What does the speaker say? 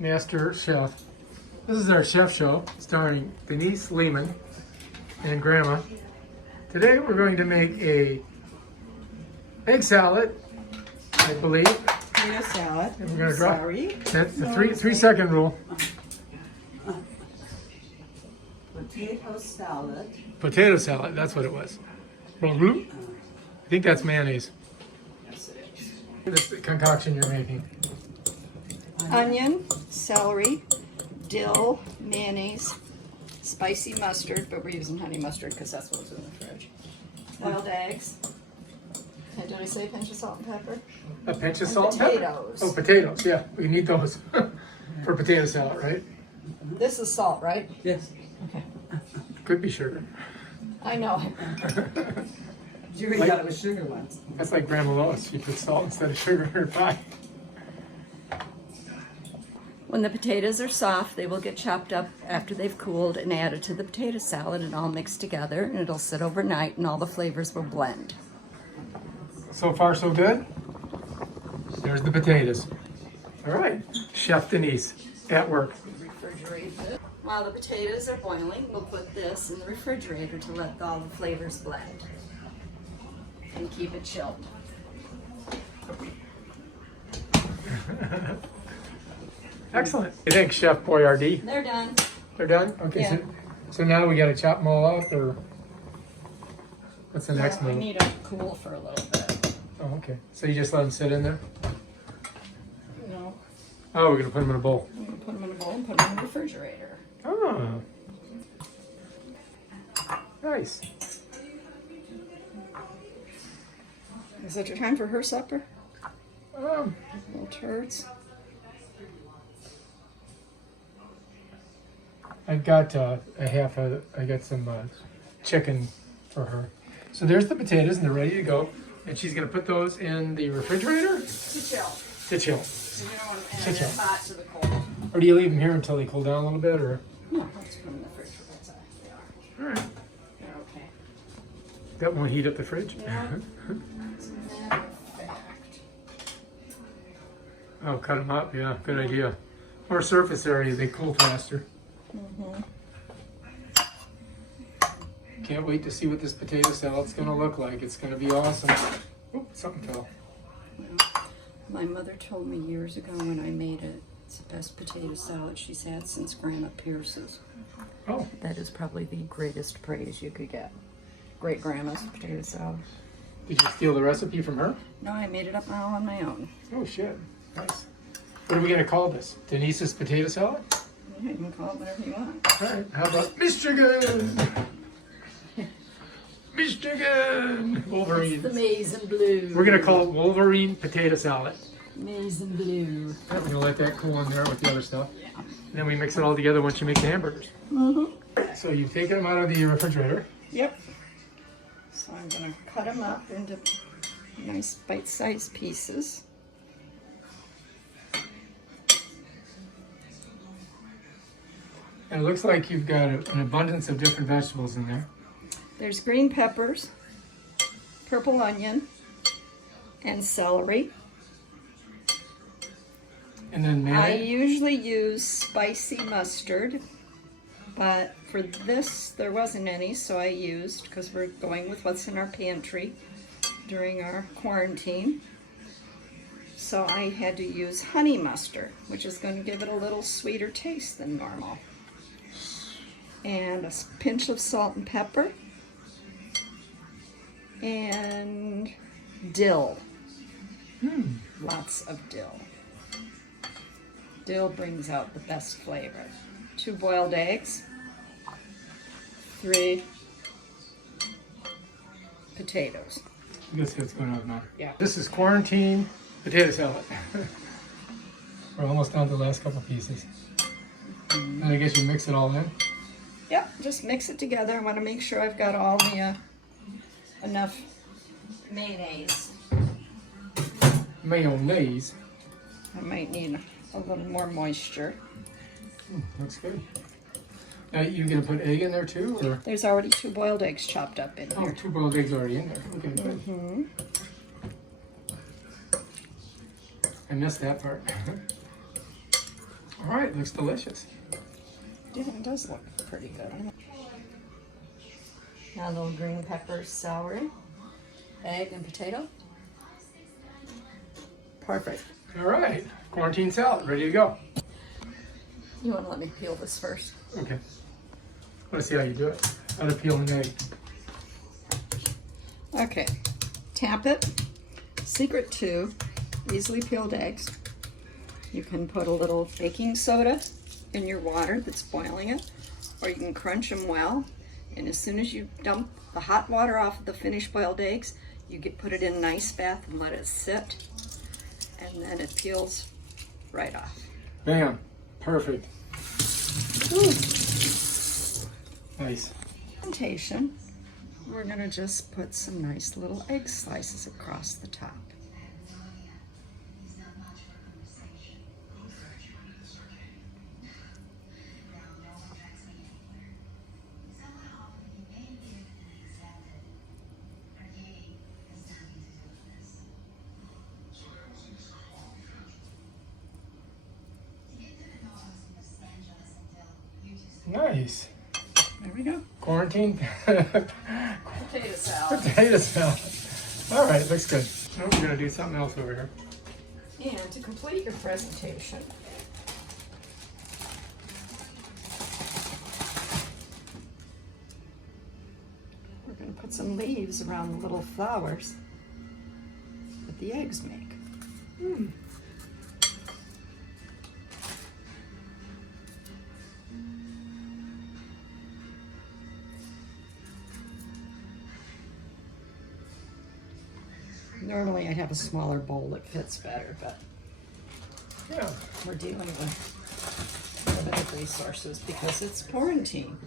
Master Chef. This is our chef show starring Denise Lehman and Grandma. Today we're going to make a egg salad, I believe. Potato salad. And we're going to drop. Sorry. That's the 3-second rule. Potato salad. Potato salad, that's what it was. I think that's mayonnaise. Yes, it is. This is the concoction you're making. Onion, celery, dill, mayonnaise, spicy mustard, but we're using honey mustard because that's what's in the fridge. Boiled eggs. And did I say a pinch of salt and pepper? A pinch of And salt and pepper? potatoes. Oh, potatoes, yeah. We need those for potato salad, right? This is salt, right? Yes. Okay. Could be sugar. I know. Jury Like- thought it was sugar once. That's like Grandma Lois. She put salt instead of sugar in her pie. When the potatoes are soft, they will get chopped up after they've cooled and added to the potato salad and all mixed together, and it'll sit overnight and all the flavors will blend. So far, so good. There's the potatoes. All right, Chef Denise at work. Refrigerate it. While the potatoes are boiling, we'll put this in the refrigerator to let all the flavors blend and keep it chilled. Excellent. You think, Chef Boyardee? They're done. They're done? Okay, Yeah. so now we got to chop them all up, or what's the next I move? need them to cool for a little bit. Oh, okay. So you just let them sit in there? You know, Oh, we're going to put them in a bowl. I'm gonna put them in a bowl and put them in the refrigerator. Oh. Nice. Is it your time for her supper? Um, Little turds. I got I got some chicken for her. So there's the potatoes and they're ready to go. And she's gonna put those in the refrigerator To chill. to chill. So you don't want to To add chill. it hot to the cold. Or do you leave them here until they cool down a little bit, or? No, I'll just put them in the fridge for that time. All right. They're okay. That won't heat up the fridge. Yeah. As a matter of fact. Oh, cut them up. Yeah, good idea. More surface area, they cool faster. Mm-hmm. Can't wait to see what this potato salad's gonna look like. It's gonna be awesome. Oop, something fell. My mother told me years ago when I made it, it's the best potato salad she's had since Grandma Pierce's. Oh, That is probably the greatest praise you could get. Great Grandma's potato salad. did you steal the recipe from her? No, I made it up all on my own. Oh shit, nice. What are we gonna call this? Denise's potato salad? Yeah, you can call it whatever you want. All right, how about Michigan? Michigan! Wolverine. The maize and blue. We're gonna call it Wolverine potato salad. Maize and blue. Yeah, we're gonna let that cool in there with the other stuff. And then we mix it all together once you make the hamburgers. Mm-hmm. So you've taken them out of the refrigerator. Yep. So I'm gonna cut them up into nice bite-sized pieces. And it looks like you've got an abundance of different vegetables in there. There's green peppers, purple onion, and celery. And then I mayonnaise. usually use spicy mustard, but for this there wasn't any, so I used, because we're going with what's in our pantry during our quarantine. So I had to use honey mustard, which is going to give it a little sweeter taste than normal. And a pinch of salt and pepper. And dill. Lots of dill. Dill brings out the best flavor. 2 boiled eggs. 3 potatoes. You can see what's going on now. Yeah. This is quarantine potato salad. We're almost down to the last couple pieces. And I guess you mix it all in. Yep, just mix it together. I want to make sure I've got all the enough mayonnaise. Mayonnaise. I might need a little more moisture. Looks good. Now you're gonna put egg in there too, or? There's already 2 boiled eggs chopped up in Oh, here. 2 boiled eggs already in there. Okay, good. Mm-hmm. I missed that part. All right, looks delicious. Yeah, it does look pretty good. Now a little green peppers, celery, egg, and potato. Perfect. All right, quarantine salad, ready to go. You want to let me peel this first? Okay. I want to see how you do it. How to peel an egg. Okay, tap it. Secret to easily peeled eggs. You can put a little baking soda in your water that's boiling it, or you can crunch them well. And as soon as you dump the hot water off of the finished boiled eggs, you put it in an ice bath and let it sit, and then it peels right off. Bam, perfect. Ooh. Nice. Presentation, we're gonna just put some nice little egg slices across the top. Nice. There we go. Quarantine Potato salad. potato salad. All right, looks good. Now we're gonna do something else over here. And to complete your presentation, we're going to put some leaves around the little flowers that the eggs make. Normally I'd have a smaller bowl that fits better, but Yeah. we're dealing with limited resources because it's quarantine.